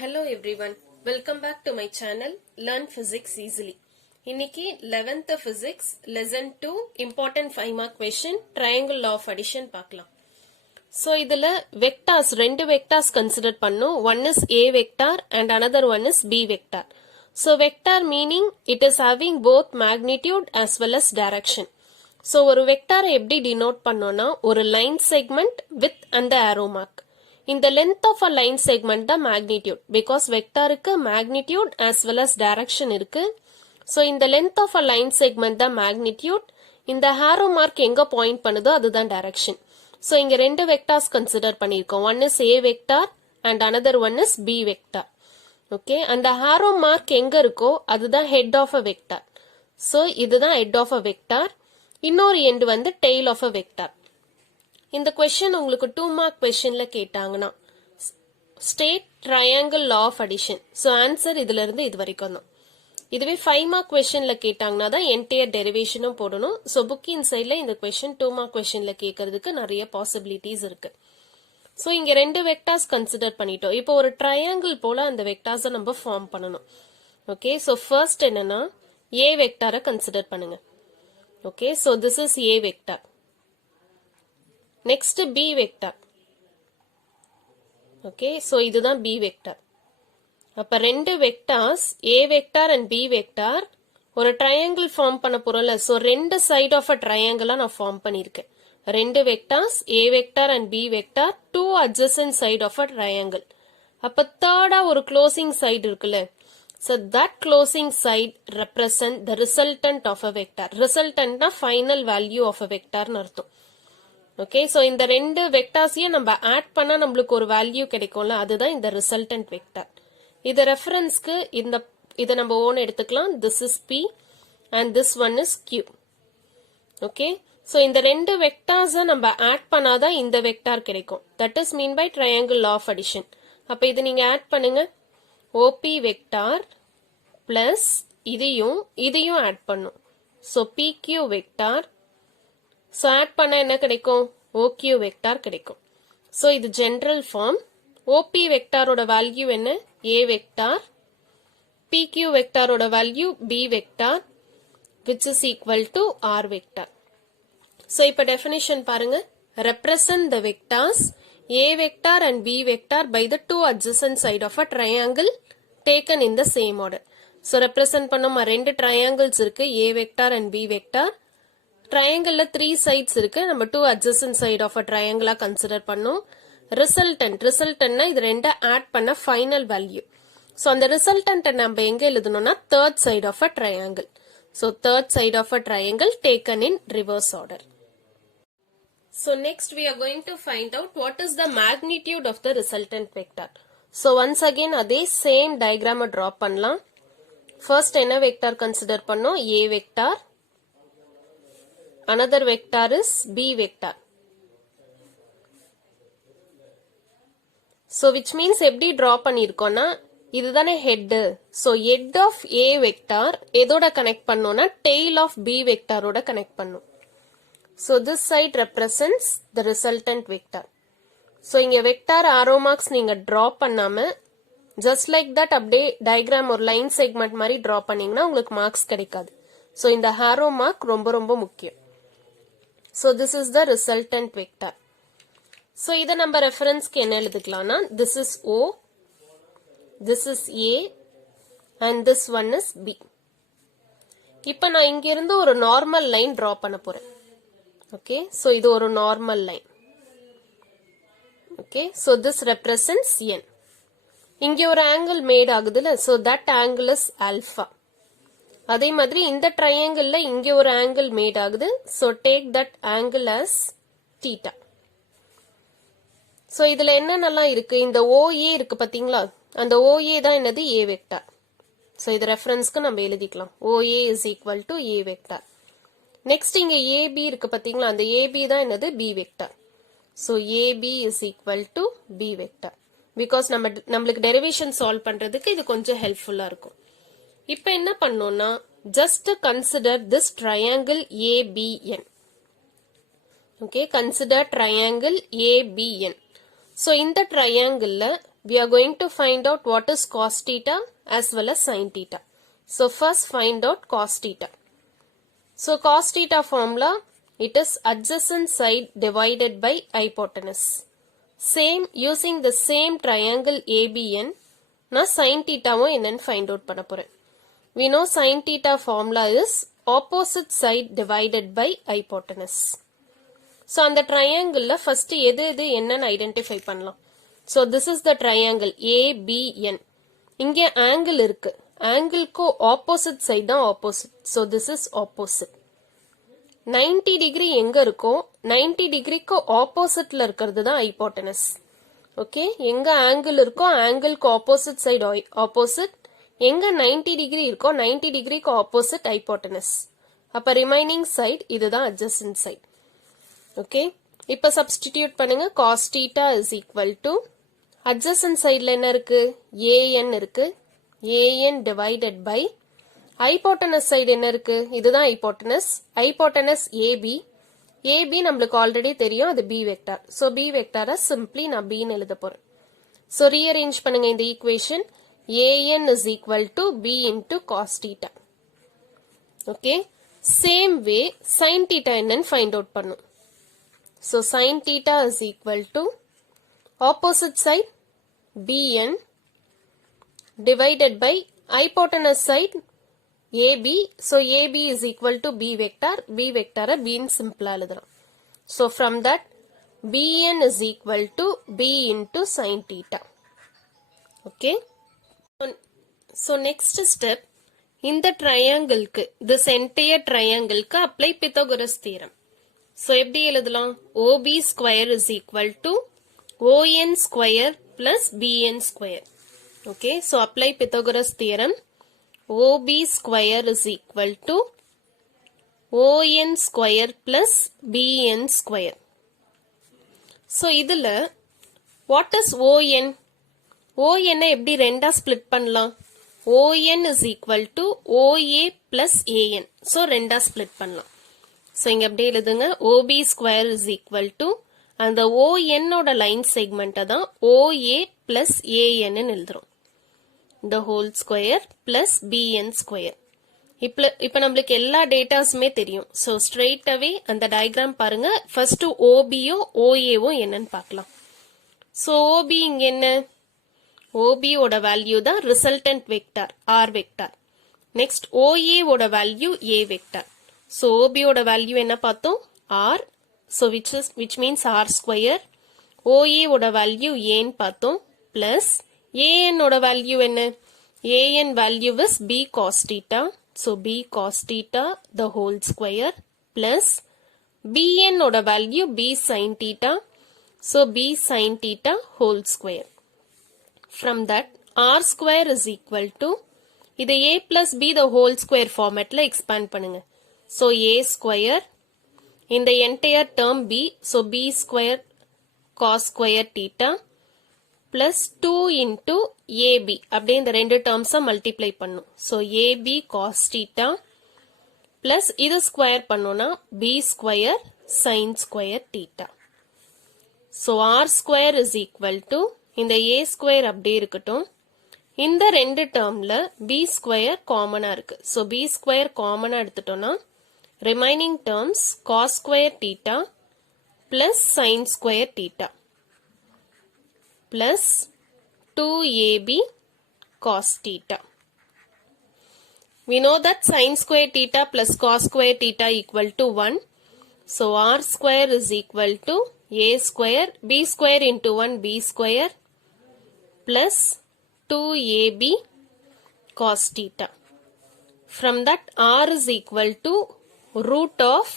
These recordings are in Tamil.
Hello everyone, welcome back to my channel Learn Physics Easily. இன்னைக்கு 11th Physics Lesson 2 Important 5 mark question Triangle Law of Addition பார்க்கலாம். So இதுல vectors ரெண்டு vectors consider பண்ணோம். One is A vector and another one is B vector. So vector meaning it is having both magnitude as well as direction. So ஒரு vector எப்படி denote பண்ணோம்னா ஒரு line segment with and the arrow mark. In the length of a line segment the magnitude because vector க்கு magnitude as well as direction இருக்கு. So in the length of a line segment the magnitude இந்த arrow mark எங்க point பண்ணுதோ அதுதான் direction. So இங்க ரெண்டு vectors consider பண்ணிருக்கோம். One is A vector and another one is B vector. Okay, அந்த arrow mark எங்க இருக்கோ அதுதான் head of a vector. So இதுதான் head of a vector. இன்னொரு end வந்து tail of a vector. இந்த question உங்களுக்கு 2 mark questionல கேட்டாங்கன்னா state triangle law of addition. So answer இதுல இருந்து இது வரைக்கும் தான். இதுவே 5 mark questionல கேட்டாங்கன்னா தான் entire derivationம் போடணும். So book insideல இந்த question 2 mark questionல கேட்கிறதுக்கு நிறைய possibilities இருக்கு. So இங்க ரெண்டு vectors consider பண்ணிட்டோம். இப்போ ஒரு triangle போல அந்த vectors நம்ம form பண்ணணும். Okay, so first என்னன்னா A vector consider பண்ணுங்க. Okay, so this is A vector. Next B vector. Okay, so இதுதான் B vector. அப்ப ரெண்டு vectors A vector and B vector ஒரு triangle form பண்ண போறோம்ல. So ரெண்டு side of a triangle நான் form பண்ணிருக்கேன். ரெண்டு vectors A vector and B vector two adjacent side of a triangle. அப்ப third ஒரு closing side இருக்குல்ல. So that closing side represent the resultant of a vector. Resultant na final value of a vector னு அர்த்தம். Okay, so இந்த ரெண்டு வெக்டார்ஸையும் நம்ம ஆட் பண்ணா நம்மளுக்கு ஒரு வேல்யூ கிடைக்கும்ல அதுதான் இந்த ரிசல்டன்ட் வெக்டார். இத ரெஃபரன்ஸ்க்கு இத நம்ம ஓன் எடுத்துக்கலாம். This is P and this one is Q. Okay, so இந்த ரெண்டு வெக்டார்ஸை நம்ம ஆட் பண்ணாதான் இந்த வெக்டார் கிடைக்கும். That is mean by triangle law of addition. அப்ப இது நீங்க ஆட் பண்ணுங்க. OP வெக்டார் plus இதையும் ஆட் பண்ணும். So PQ vector So add பண்ண என்ன கிடைக்கும் OQ vector கிடைக்கும். So இது general form. OP vector ஓட value என்ன A vector. PQ vector ஓட value B vector which is equal to R vector. So இப்ப definition பாருங்க. Represent the vectors A vector and B vector by the two adjacent side of a triangle taken in the same order. So represent பண்ணோமா ரெண்டு triangles இருக்கு A vector and B vector. Triangle 3 sides இருக்கு. நம்ம 2 adjacent side of a triangle consider பண்ணோம். Resultant இது ரெண்ட add பண்ண final value. So அந்த resultant நம்ம எங்க எழுதணும்னா third side of a triangle. So third side of a triangle taken in reverse order. So next we are going to find out what is the magnitude of the resultant vector. So once again அதே same diagram draw பண்ணலாம். First என்ன vector consider பண்ணோம் A vector. Another vector is B vector. So which means எப்படி draw பண்ணிருக்கோம்னா இதுதானே head. So head of A vector எதோட connect பண்ணோம்னா tail of B vector ஓட connect பண்ணும். So this side represents the resultant vector. So இங்க vector arrow marks நீங்க draw பண்ணாம just like that அப்படியே diagram ஒரு line segment மாதிரி draw பண்ணீங்கன்னா உங்களுக்கு marks கிடைக்காது. So இந்த arrow mark ரொம்ப முக்கியம். So this is the resultant vector. So இத நம்ம ரெஃபரன்ஸ்க்கு என்ன எழுதிக்கலாம்னா this is O, this is A and this one is B. இப்ப நான் இங்க இருந்து ஒரு normal line draw பண்ண போறேன். Okay, so இது ஒரு normal line. Okay, so this represents N. இங்க ஒரு angle made ஆகுதுல, so that angle is alpha. அதே மாதிரி இந்த triangleல இங்க ஒரு angle made ஆகுது. So take that angle as theta. So இதுல என்னென்னலாம் இருக்கு இந்த OA இருக்கு பாத்தீங்களா அந்த OA தான் என்னது A vector. So இது ரெஃபரன்ஸ்க்கு நம்ம எழுதிக்கலாம். OA is equal to A vector. Next இங்க AB இருக்கு பாத்தீங்களா அந்த AB தான் என்னது B vector. So AB is equal to B vector. Because நம்மளுக்கு derivation solve பண்றதுக்கு இது கொஞ்சம் ஹெல்ப்ஃபுல்லா இருக்கும். இப்ப என்ன பண்ணோம்னா just consider this triangle ABN. Okay, consider triangle ABN. So இந்த triangle we are going to find out what is cos theta as well as sin theta. So first find out cos theta. So cos theta formula, it is adjacent side divided by hypotenuse. Same, using the same triangle ABN, நான் sin theta என்னன்னு find out பண்ண போறேன். We know sin theta formula is opposite side divided by hypotenuse. So அந்த triangle first எது என்னன்னு identify பண்ணலாம். So this is the triangle ABN. இங்க angle இருக்கு. Angleக்கு opposite side தான் opposite. So this is opposite. 90 degree எங்க இருக்கோ 90 degreeக்கு oppositeல இருக்கிறது தான் hypotenuse. Okay, எங்க angle இருக்கோ angleக்கு opposite side opposite. எங்க 90 degree இருக்கோ 90 degreeக்கு opposite hypotenuse. அப்ப remaining side இதுதான் adjacent side. Okay, இப்ப substitute பண்ணுங்க. cos theta is equal to adjacent sideல என்ன இருக்கு an இருக்கு. an divided by hypotenuse side என்ன இருக்கு இதுதான் hypotenuse. hypotenuse AB. AB நம்மளுக்கு ஆல்ரெடி தெரியும் அது B vector. So B vector simply நான் B ன்னு எழுத போறேன். So rearrange பண்ணுங்க இந்த equation. an is equal to B into cos theta. Okay. Same way sin theta என்னன்னு find out பண்ணும். So sin theta is equal to opposite side BN divided by hypotenuse side AB. So AB is equal to B vector. B vector B in simple எழுதலாம். So from that BN is equal to B into sin theta. Okay. So next step, இந்த triangleக்கு, this entire triangleக்கு apply Pythagoras theorem. So எப்படி எழுதலாம்? OB square is equal to ON square plus BN square. Okay, so apply Pythagoras theorem. OB square is equal to ON square plus BN square. So இதுல what is ON? ON எப்படி ரெண்டா split பண்ணலாம்? ON is equal to OA plus AN. So ரெண்டா split பண்ணலாம். So இங்க எப்படி எழுதுங்க? OB square is equal to அந்த ON ஓட line segment தான் OA plus AN ன்னு எழுதுறோம். The whole square plus BN square. இப்ப நம்மளுக்கு எல்லா டேட்டாஸுமே தெரியும். So straight away அந்த diagram பாருங்க. First OB யோ OA வோ என்னன்னு பார்க்கலாம். So OB இங்க என்ன? OB ஓட வேல்யூ தான் resultant vector R vector. Next OA ஓட value A vector. So OB ஓட வேல்யூ என்ன பார்த்தோம்? R. So which means R square. OA ஓட வேல்யூ A ன்னு பார்த்தோம். Plus AN ஓட வேல்யூ என்ன? AN value is B cos theta. So B cos theta the whole square plus BN ஓட value B sin theta. So B sin theta whole square. From that R square is equal to இதை A plus B the whole square formatல expand பண்ணுங்க. So A square in the entire term B. So B square cos square theta plus 2 into AB. அப்படியே இந்த ரெண்டு terms multiply பண்ணும். So AB cos theta plus இது square பண்ணோம்னா B square sin square theta. So R square is equal to இந்த A square அப்படியே இருக்கட்டும். இந்த ரெண்டு termல B square காமனா இருக்கு. So B square காமனா எடுத்துட்டோம்னா remaining terms cos square theta plus sin square theta plus 2AB cos theta. We know that sin square theta plus cos square theta equal to 1. So R square is equal to A square B square into 1 B square plus 2AB cos theta. From that R is equal to root of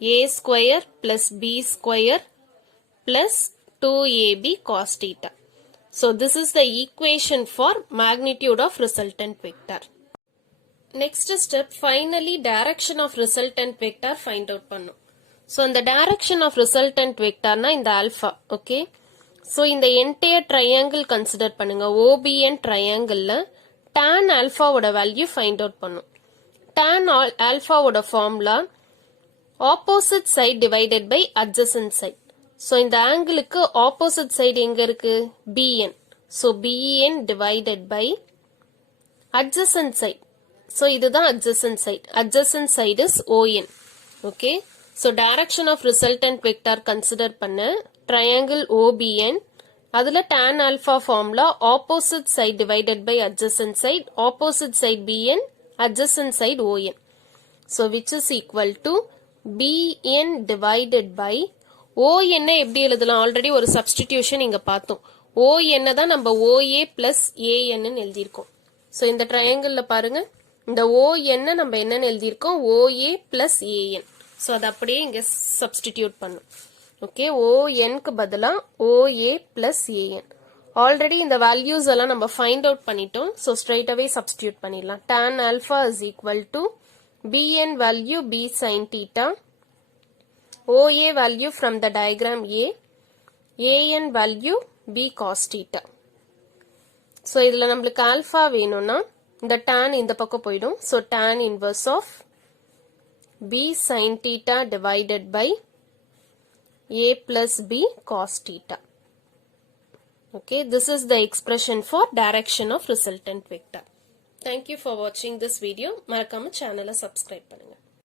A square plus B square plus 2AB cos theta. So this is the equation for magnitude of resultant vector. Next step, finally direction of resultant vector find out பண்ணும். So the direction of resultant vector na இந்த alpha. Okay. So இந்த entire triangle consider பண்ணுங்க. OBN triangle tan alpha ஓட value find out பண்ணும். Tan alpha ஓட formula opposite side divided by adjacent side. So இந்த angle க்கு opposite side எங்க இருக்கு? BN. So BN divided by adjacent side. So இதுதான் adjacent side. Adjacent side is ON. Okay. So direction of resultant vector consider பண்ண triangle OBN. அதுல tan alpha formula opposite side divided by adjacent side. Opposite side BN, adjacent side ON. So which is equal to BN divided by ON எப்படி எழுதலாம்? ஆல்ரெடி ஒரு சப்ஸ்டிடியூஷன் இங்க பார்த்தோம். ON தான் நம்ம OA plus AN எழுதியிருக்கோம். ஸோ இந்த ட்ரையாங்கிளில் பாருங்க, இந்த ON நம்ம என்னன்னு எழுதியிருக்கோம்? OA plus AN. ஸோ அதை அப்படியே இங்கே சப்ஸ்டிடியூட் பண்ணும். ஓகே, ONக்கு பதிலாக OA plus AN. ஆல்ரெடி இந்த வேல்யூஸ் எல்லாம் நம்ம ஃபைண்ட் அவுட் பண்ணிட்டோம். ஸோ ஸ்ட்ரைட்டாகவே சப்ஸ்டிடியூட் பண்ணிடலாம். tan alpha is equal to BN value B sin theta, OA value from the diagram A, AN value B cos theta. So இதுல நம்மளுக்கு alpha வேணும்னா இந்த tan இந்த பக்கம் போயிடும். So tan inverse of B sin theta divided by A plus B cos theta. Okay, this is the expression for direction of resultant vector. Thank you for watching this video. மறக்காம சேனலை subscribe பண்ணுங்க.